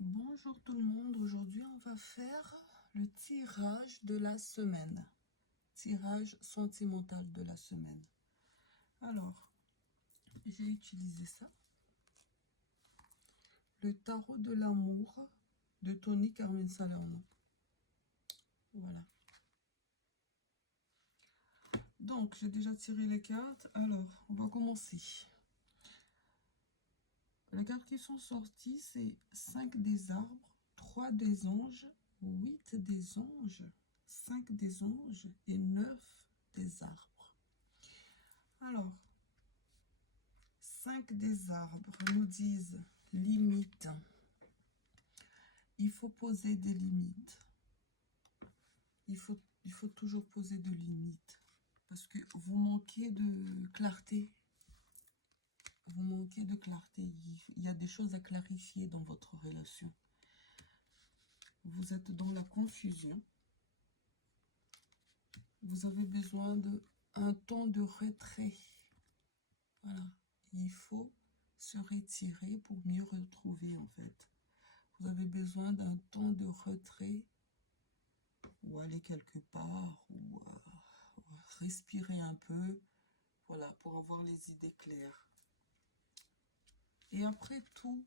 Bonjour tout le monde, aujourd'hui on va faire le tirage de la semaine. Tirage sentimental de la semaine. Alors, j'ai utilisé ça. Le tarot de l'amour de Tony Carmen Salerno. Voilà. Donc, j'ai déjà tiré les cartes. Alors, on va commencer. Les cartes qui sont sorties, c'est 5 des arbres, 3 des anges, 8 des anges, 5 des anges et 9 des arbres. Alors, 5 des arbres nous disent limite. Il faut poser des limites. Il faut toujours poser des limites. Parce que vous manquez de clarté. Vous manquez de clarté. Il y a des choses à clarifier dans votre relation. Vous êtes dans la confusion. Vous avez besoin d'un temps de retrait. Voilà. Il faut se retirer pour mieux retrouver en fait. Vous avez besoin d'un temps de retrait ou aller quelque part ou respirer un peu, voilà, pour avoir les idées claires. Et après, tout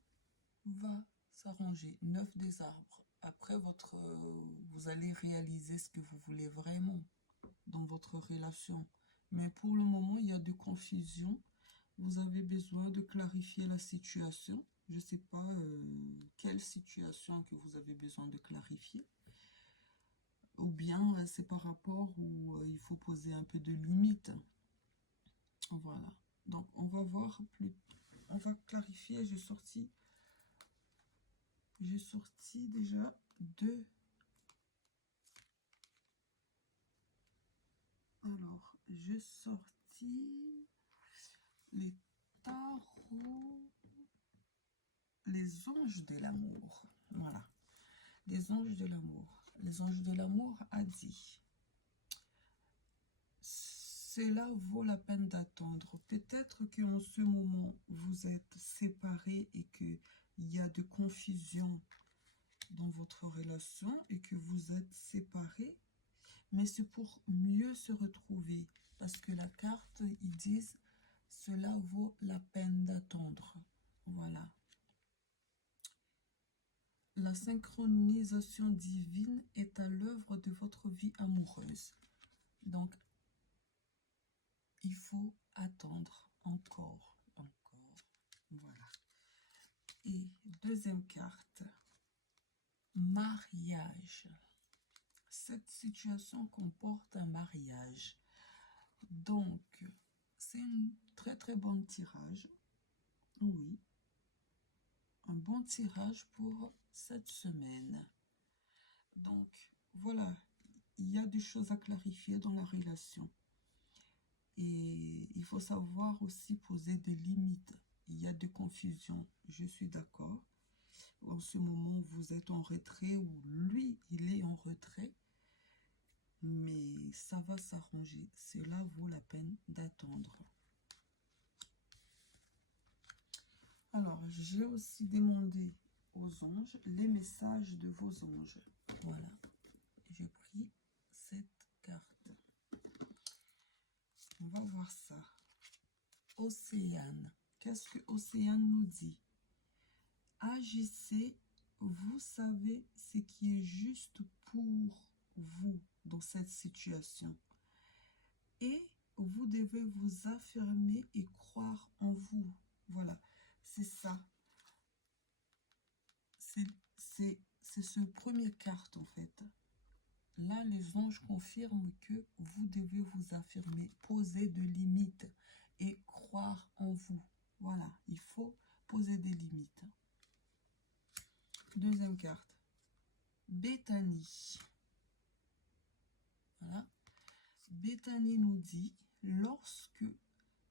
va s'arranger. 9 des arbres. Après, vous allez réaliser ce que vous voulez vraiment dans votre relation. Mais pour le moment, il y a de confusion. Vous avez besoin de clarifier la situation. Je ne sais pas quelle situation que vous avez besoin de clarifier. Ou bien c'est par rapport où il faut poser un peu de limites. Voilà. Donc on va voir plus. On va clarifier. J'ai sorti déjà 2. Alors, j'ai sorti les tarots, les anges de l'amour. Voilà. Les anges de l'amour. Les anges de l'amour a dit: cela vaut la peine d'attendre. Peut-être qu'en ce moment, vous êtes séparés et qu'il y a de confusion dans votre relation et que vous êtes séparés. Mais c'est pour mieux se retrouver. Parce que la carte, ils disent, cela vaut la peine d'attendre. Voilà. La synchronisation divine est à l'œuvre de votre vie amoureuse. Donc, il faut attendre encore. Voilà. Et deuxième carte, mariage. Cette situation comporte un mariage. Donc, c'est un très très bon tirage. Oui. Un bon tirage pour cette semaine. Donc, voilà. Il y a des choses à clarifier dans la relation. Et il faut savoir aussi poser des limites. Il y a des confusions, je suis d'accord. En ce moment, vous êtes en retrait ou lui, il est en retrait. Mais ça va s'arranger. Cela vaut la peine d'attendre. Alors, j'ai aussi demandé aux anges les messages de vos anges. Voilà. J'ai pris cette carte. On va voir ça. Océane. Qu'est-ce que Océane nous dit? Agissez, vous savez ce qui est juste pour vous dans cette situation. Et vous devez vous affirmer et croire en vous. Voilà, c'est ça. C'est cette première carte en fait. Là, les anges confirment que vous devez vous affirmer, poser des limites et croire en vous. Voilà, il faut poser des limites. Deuxième carte. Béthanie. Voilà. Béthanie nous dit, lorsque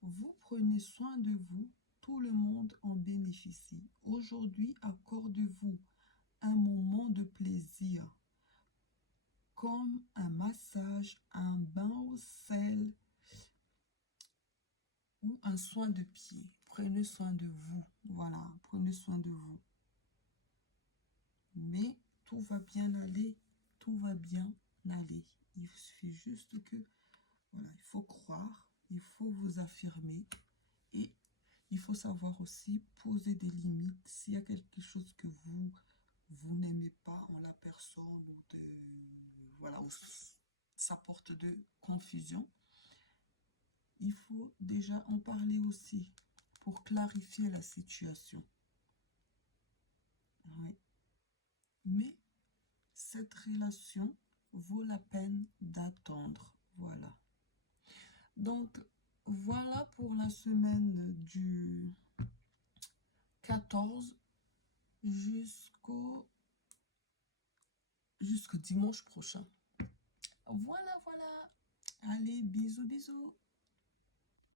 vous prenez soin de vous, tout le monde en bénéficie. Aujourd'hui, accordez-vous un moment de plaisir, comme un massage, un bain au sel ou un soin de pied. Prenez soin de vous. Voilà, prenez soin de vous. tout va bien aller, tout va bien aller. Il suffit juste que, voilà, il faut croire, il faut vous affirmer et il faut savoir aussi poser des limites. S'il y a quelque chose que vous n'aimez pas en la personne ou voilà, ça porte de confusion, il faut déjà en parler aussi pour clarifier la situation. Oui. Mais cette relation vaut la peine d'attendre. Voilà. Donc, voilà pour la semaine du 14 jusqu'au dimanche prochain. Voilà, voilà. Allez, bisous, bisous.